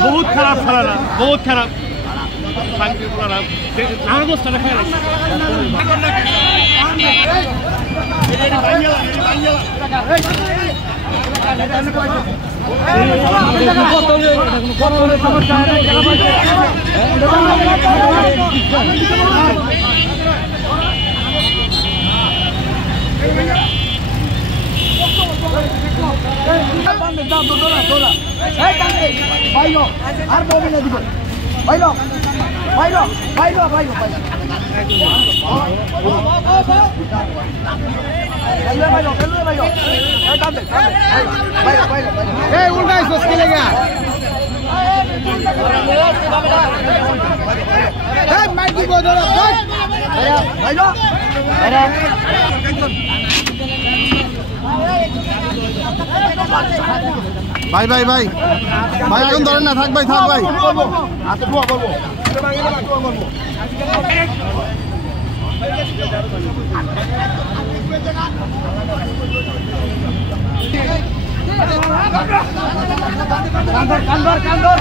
बहुत खराब खेला ना, बहुत खराब भाई भाई भाई भाई এখন ধরেন না থাক ভাই থাক ভাই আচ্ছা দোয়া করব কান্দর কান্দর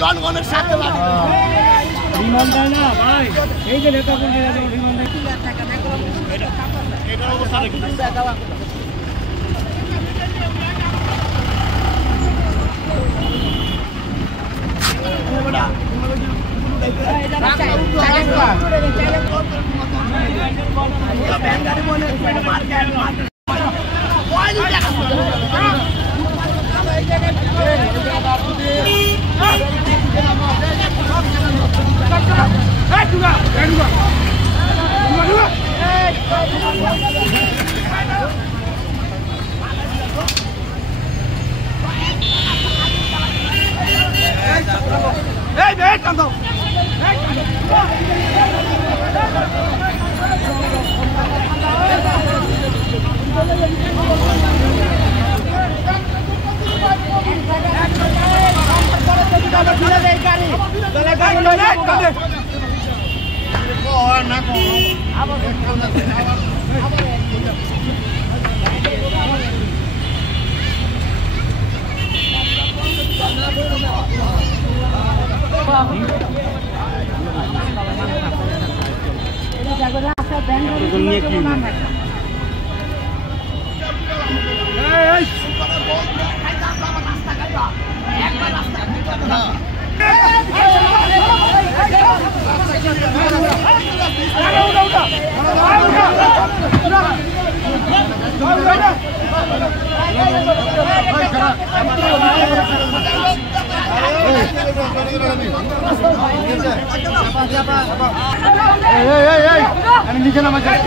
জনগণের সাথে রিমান্ড দেয় না ভাই এই যে নেতা বলে রিমান্ড দেয় এটা অবস্থা কি Hey! আমি নিচে নামা যাচ্ছি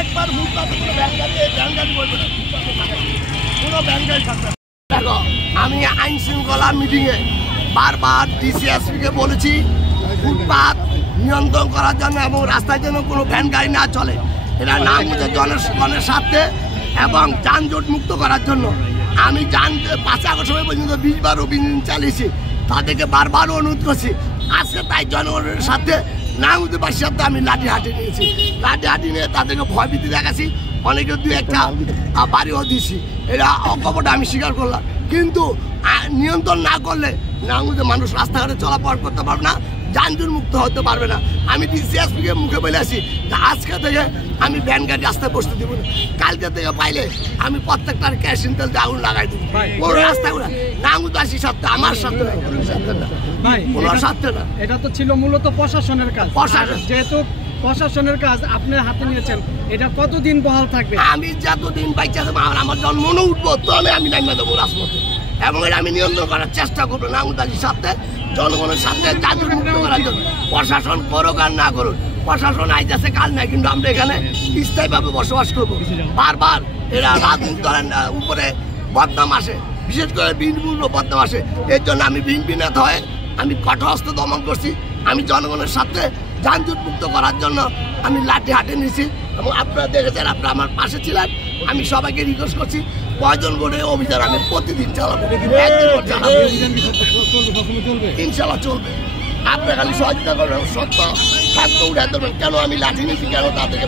একবার আমি আইন শৃঙ্খলা মিটিংয়ে বারবার ডিসিএসপিকে বলেছি ফুটপাত নিয়ন্ত্রণ করার জন্য এবং রাস্তায় যেন কোনো ভ্যান গাড়ি না চলে, এটা না বুঝে জনগণের স্বার্থে এবং যানজট মুক্ত করার জন্য আমি 5 আগস্ট পর্যন্ত 20 বার অভিযান চালিয়েছি। তাদেরকে বারবার অনুরোধ করছি। আজকে তাই জনগণের সাথে নাঙ্গুদেবাসীর সাথে আমি লাঠি হাঁটি নিয়েছি। লাঠি হাঁটি নিয়ে তাদেরকে ভয়ভীতি দেখাচ্ছি, অনেকে 2-1টা বাড়িও দিয়েছি। এটা অকপটে আমি স্বীকার করলাম, কিন্তু নিয়ন্ত্রণ না করলে নাঙ্গুদে মানুষ রাস্তাঘাটে চলাফেরা করতে পারবে না, যানজট মুক্ত হতে পারবে না। আমি ডিসিএসপিকে মুখে বলে আসি যে আজকে থেকে আমি ভ্যান গাড়ি রাস্তায় বসতে দিব না, কালকে থেকে পাইলে আমি প্রত্যেকটার কেরোসিন তেল দিয়ে আগুন লাগাই দেবো। কোনো রাস্তাগুলো নাঙ্গুদাসীর সাথে আমার সাথে না, কোনো সাথে না। এটা তো ছিল মূলত প্রশাসনের কাজ। প্রশাসন যেহেতু প্রশাসনের কাজ আপনার হাতে নিয়েছেন, এটা কতদিন বহাল থাকবে? আমি যতদিন বাইচা দেবো আমার জন্ম উঠবো তো আমি নামিয়ে দেবো রাজপথে, এবং এটা আমি নিয়ন্ত্রণ করার চেষ্টা করবো নাঙ্গুদাসীর সাথে, জনগণের সাথে যানজট মুক্ত করার জন্য। প্রশাসন করুক আর না করুক, প্রশাসন আইতেছে কাল নাই, কিন্তু আমরা এখানে স্থায়ীভাবে বসবাস করবো। বারবার এরা রাজনীতি দলের উপরে বদনাম আসে, বিশেষ করে বিএনপির বদনাম আসে। এর জন্য আমি বিএনপি নেতা হয়ে আমি কঠোরহস্ত দমন করছি। আমি জনগণের সাথে যানজট মুক্ত করার জন্য আমি লাঠি হাতে নিয়েছি, এবং আপনারা দেখেছেন, আপনারা আমার পাশে ছিলেন। আমি সবাইকে রিকোয়েস্ট করছি, প্রয়োজন করে অভিযান আমি প্রতিদিন চালাবো, ইনশাল্লাহ চলবে। আপনারা খালি সহযোগিতা করবেন, সত্য উঠে দেবেন। কেন আমি লাঠি নিয়েছি, কেন তাদেরকে